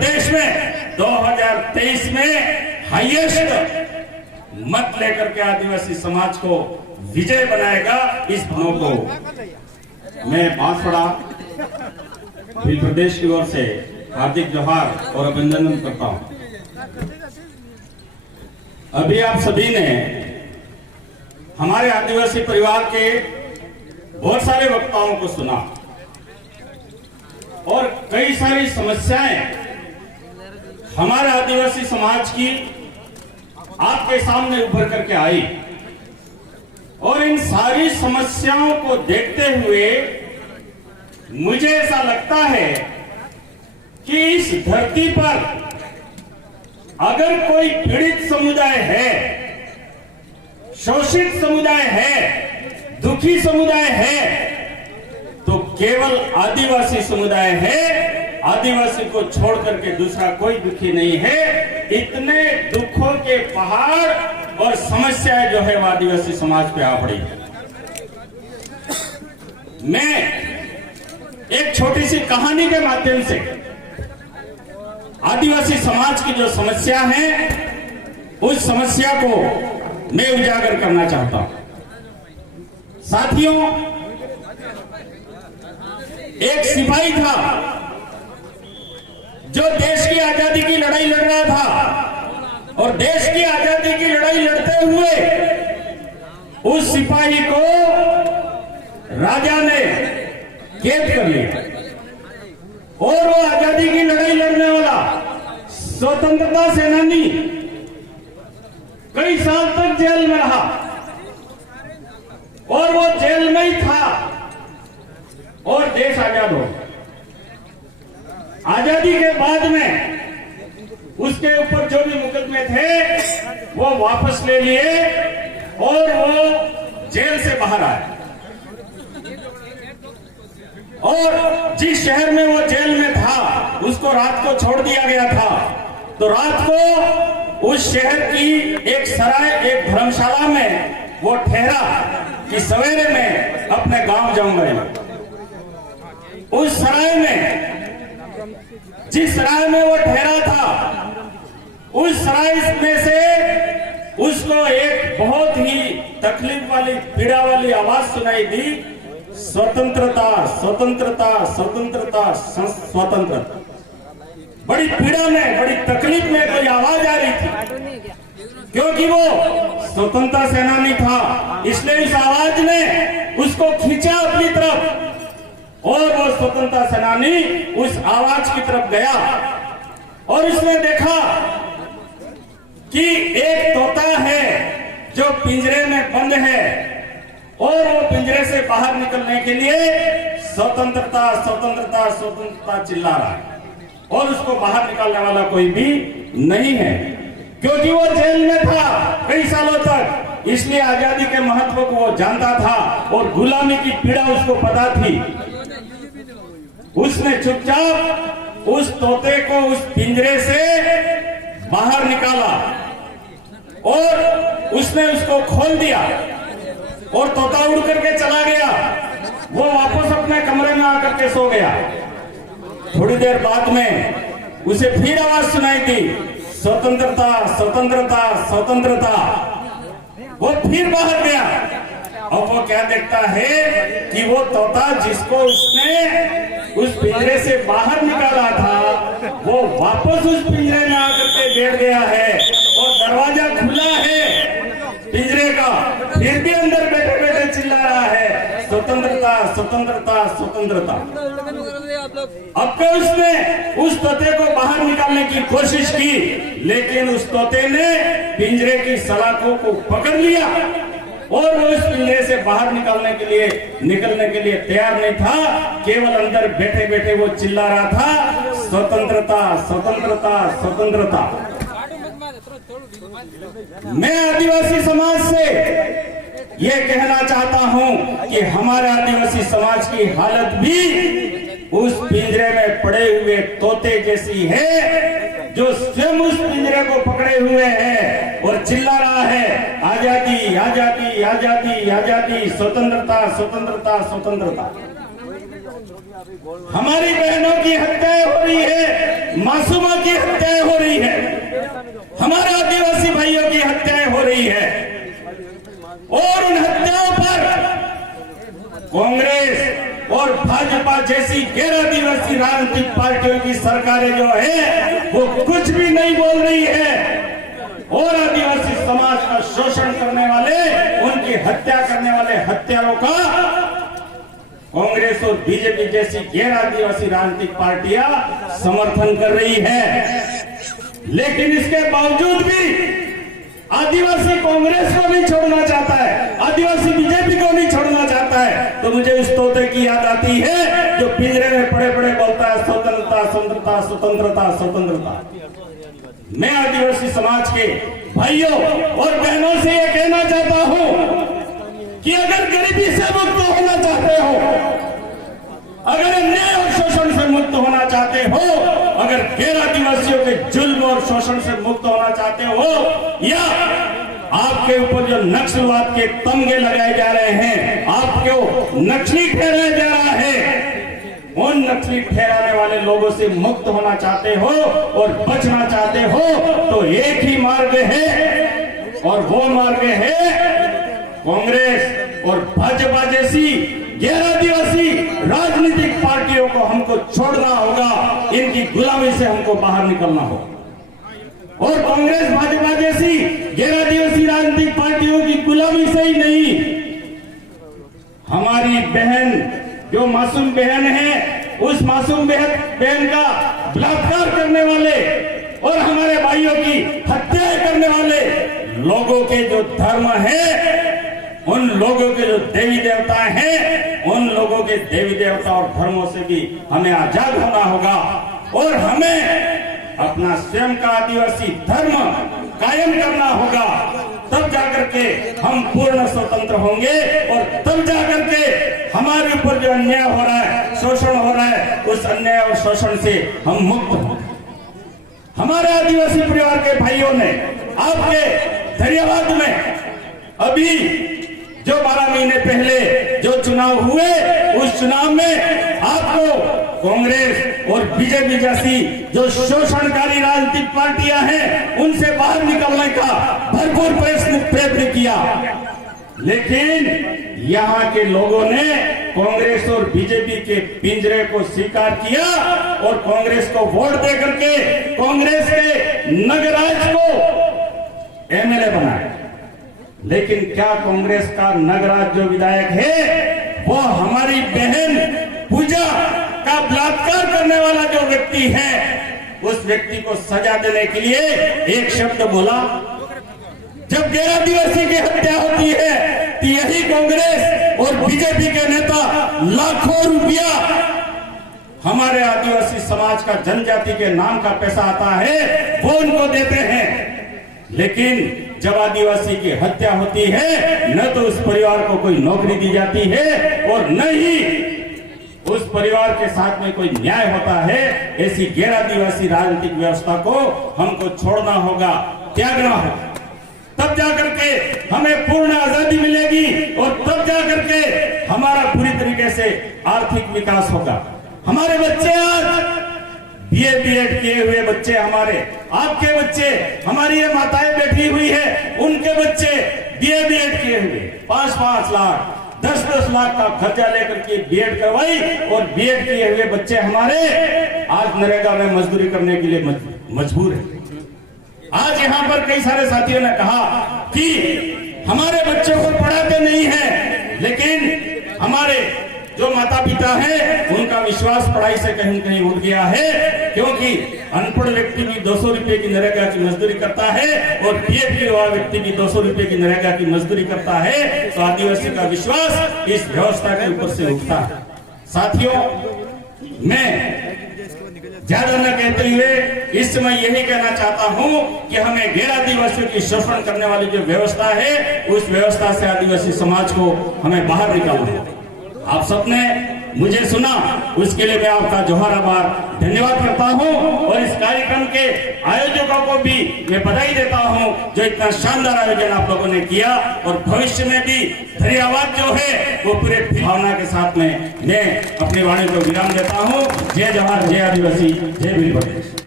प्रदेश में 2023 में हाईएस्ट मत लेकर के आदिवासी समाज को विजय बनाएगा। इस भाव को मैं बांसवाड़ा भील प्रदेश की ओर से हार्दिक जोहार और अभिनंदन करता हूं। अभी आप सभी ने हमारे आदिवासी परिवार के बहुत सारे वक्ताओं को सुना और कई सारी समस्याएं हमारे आदिवासी समाज की आपके सामने उभर करके आई और इन सारी समस्याओं को देखते हुए मुझे ऐसा लगता है कि इस धरती पर अगर कोई पीड़ित समुदाय है, शोषित समुदाय है, दुखी समुदाय है तो केवल आदिवासी समुदाय है। आदिवासी को छोड़ करके दूसरा कोई दुखी नहीं है। इतने दुखों के पहाड़ और समस्याएं जो है वो आदिवासी समाज पे आ पड़ी है। मैं एक छोटी सी कहानी के माध्यम से आदिवासी समाज की जो समस्या है उस समस्या को मैं उजागर करना चाहता हूं। साथियों, एक सिपाही था जो देश की आजादी की लड़ाई लड़ रहा था और देश की आजादी की लड़ाई लड़ते हुए उस सिपाही को राजा ने कैद कर लिया और वो आजादी की लड़ाई लड़ने वाला स्वतंत्रता सेनानी कई साल तक जेल में रहा और वो जेल में ही था और देश आजाद हो। आजादी के बाद में उसके ऊपर जो भी मुकदमे थे वो वापस ले लिए और वो जेल से बाहर आए और जिस शहर में वो जेल में था उसको रात को छोड़ दिया गया था। तो रात को उस शहर की एक सराय, एक धर्मशाला में वो ठहरा कि सवेरे में अपने गांव जाऊंगा। उस सराय में, जिस सराय में वो ठहरा था, उस सराय में से उसको एक बहुत ही तकलीफ वाली, पीड़ा वाली आवाज सुनाई दी, स्वतंत्रता स्वतंत्रता स्वतंत्रता स्वतंत्रता। बड़ी पीड़ा में, बड़ी तकलीफ में कोई आवाज आ रही थी क्योंकि वो स्वतंत्रता सेनानी था, इसलिए इस आवाज ने उसको खींचा अपनी तरफ और वो स्वतंत्रता सेनानी उस आवाज की तरफ गया और उसने देखा कि एक तोता है जो पिंजरे में बंद है और वो पिंजरे से बाहर निकलने के लिए स्वतंत्रता स्वतंत्रता स्वतंत्रता चिल्ला रहा है और उसको बाहर निकालने वाला कोई भी नहीं है क्योंकि वो जेल में था कई सालों तक, इसलिए आजादी के महत्व को वो जानता था और गुलामी की पीड़ा उसको पता थी। उसने चुपचाप उस तोते को उस पिंजरे से बाहर निकाला और उसने उसको खोल दिया और तोता उड़ करके चला गया। वो वापस अपने कमरे में आकर के सो गया। थोड़ी देर बाद में उसे फिर आवाज सुनाई दी, स्वतंत्रता स्वतंत्रता स्वतंत्रता। वो फिर बाहर गया और वो क्या देखता है कि वो तोता जिसको उसने उस पिंजरे से बाहर निकाला था वो वापस उस पिंजरे में आकर के बैठ गया है और दरवाजा खुला है पिंजरे का, फिर भी अंदर बैठे बैठे चिल्ला रहा है स्वतंत्रता स्वतंत्रता स्वतंत्रता। अब तो उसने उस तोते को बाहर निकालने की कोशिश की लेकिन उस तोते ने पिंजरे की सलाखों को पकड़ लिया और वो उस पिंजरे से बाहर निकलने के लिए तैयार नहीं था। केवल अंदर बैठे बैठे वो चिल्ला रहा था स्वतंत्रता स्वतंत्रता स्वतंत्रता। मैं आदिवासी समाज से ये कहना चाहता हूं कि हमारे आदिवासी समाज की हालत भी उस पिंजरे में पड़े हुए तोते जैसी है जो स्वयं उस पिंजरे को पकड़े हुए है और चिल्ला रहा है आजादी आजादी आजादी आजादी, स्वतंत्रता स्वतंत्रता स्वतंत्रता। हमारी बहनों की हत्याएं हो रही है, मासूमा की हत्याएं हो रही है, हमारे आदिवासी भाइयों की हत्याएं हो रही है। और उन हत्याओं पर कांग्रेस और भाजपा जैसी गैर आदिवासी राजनीतिक पार्टियों की सरकारें जो है वो कुछ भी नहीं बोल रही है। और आदिवासी समाज का शोषण करने वाले, उनकी हत्या करने वाले हत्यारों का कांग्रेस और बीजेपी जैसी गैर आदिवासी राजनीतिक पार्टियां समर्थन कर रही है। लेकिन इसके बावजूद भी आदिवासी कांग्रेस को नहीं छोड़ना चाहता है, आदिवासी बीजेपी को नहीं छोड़ना चाहता है। तो मुझे उस तोते की याद आती है जो पिंजरे में पड़े पड़े बोलता है स्वतंत्रता स्वतंत्रता स्वतंत्रता स्वतंत्रता। मैं आदिवासी समाज के भाइयों और बहनों से यह कहना चाहता हूं कि अगर गरीबी से मुक्त होना चाहते हो, अगर अन्याय और शोषण से मुक्त होना चाहते हो, अगर गैर आदिवासियों के जुल्म और शोषण से मुक्त होना चाहते हो, या आपके ऊपर जो नक्सलवाद के तमगे लगाए जा रहे हैं, आपको नक्सली ठहराया जा रहा है, उन नक्सली ठहराने वाले लोगों से मुक्त होना चाहते हो और बचना चाहते हो, तो एक ही मार्ग है और वो मार्ग है कांग्रेस और भाजपा जैसी गैर आदिवासी राजनीतिक पार्टियों को हमको छोड़ना होगा, इनकी गुलामी से हमको बाहर निकलना होगा। और कांग्रेस भाजपा जैसी गैर आदिवासी राजनीतिक पार्टियों की गुलामी से ही नहीं, हमारी बहन जो मासूम बहन है, उस मासूम बहन का बलात्कार करने वाले और हमारे भाइयों की हत्या करने वाले लोगों के जो धर्म है, उन लोगों के जो देवी देवता हैं, उन लोगों के देवी देवता और धर्मों से भी हमें आजाद होना होगा। और हमें अपना स्वयं का आदिवासी धर्म कायम करना होगा, तब जाकर के हम पूर्ण स्वतंत्र होंगे और तब जाकर के हमारे ऊपर जो अन्याय हो रहा है, शोषण हो रहा है, उस अन्याय और शोषण से हम मुक्त होंगे। हमारे आदिवासी परिवार के भाइयों ने आपके धैर्यवाद में अभी जो 12 महीने पहले जो चुनाव हुए, उस चुनाव में आपको कांग्रेस और बीजेपी जैसी जो शोषणकारी राजनीतिक पार्टियां हैं, उनसे बाहर निकलने का भरपूर प्रयत्न किया। लेकिन यहाँ के लोगों ने कांग्रेस और बीजेपी के पिंजरे को स्वीकार किया और कांग्रेस को वोट देकर के कांग्रेस के नगराज को एमएलए बनाया। लेकिन क्या कांग्रेस का नगराज जो विधायक है, वो हमारी बहन पूजा का बलात्कार करने वाला जो व्यक्ति है, उस व्यक्ति को सजा देने के लिए एक शब्द बोला? जब गैर आदिवासी की हत्या होती है तो यही कांग्रेस और बीजेपी के नेता लाखों रुपया हमारे आदिवासी समाज का, जनजाति के नाम का पैसा आता है, वो उनको देते हैं। लेकिन जब आदिवासी की हत्या होती है, न तो उस परिवार को कोई नौकरी दी जाती है और न ही उस परिवार के साथ में कोई न्याय होता है। ऐसी गैर आदिवासी राजनीतिक व्यवस्था को हमको छोड़ना होगा, त्यागना होगा, तब जाकर के हमें पूर्ण आजादी मिलेगी और तब जाकर के हमारा पूरी तरीके से आर्थिक विकास होगा। हमारे बच्चे आज बीए बीएड किए हुए बच्चे, हमारे आपके बच्चे, हमारी ये माताएं बैठी हुई है, उनके बच्चे बीए बीएड किए हुए 5-5 लाख 10-10 लाख का खर्चा लेकर के बीएड करवाई और बीएड किए हुए बच्चे हमारे आज नरेगा में मजदूरी करने के लिए मजबूर है। आज यहाँ पर कई सारे साथियों ने कहा कि हमारे बच्चों को पढ़ाते नहीं है, लेकिन हमारे जो माता पिता हैं उनका विश्वास पढ़ाई से कहीं न कहीं उठ गया है, क्योंकि अनपढ़ व्यक्ति भी 200 रुपए की नरेगा की मजदूरी करता है और बीएड किया हुआ व्यक्ति भी 200 रुपए की नरेगा की मजदूरी करता है। तो आदिवासी का विश्वास इस व्यवस्था के ऊपर से उठता है। साथियों, मैं ज्यादा न कहते हुए इस समय यही कहना चाहता हूं कि हमें गैर आदिवासियों की शोषण करने वाली जो व्यवस्था है, उस व्यवस्था से आदिवासी समाज को हमें बाहर निकालना है। आप सबने मुझे सुना, उसके लिए मैं आपका जोहार आभार धन्यवाद करता हूं और इस कार्यक्रम के आयोजकों को भी मैं बधाई देता हूं जो इतना शानदार आयोजन आप लोगों ने किया, और भविष्य में भी धैर्यवाद जो है वो पूरे भावना के साथ में मैं अपनी वाणी को विराम देता हूं। जय जवाहर, जय आदिवासी, जय वीर प्रदेश।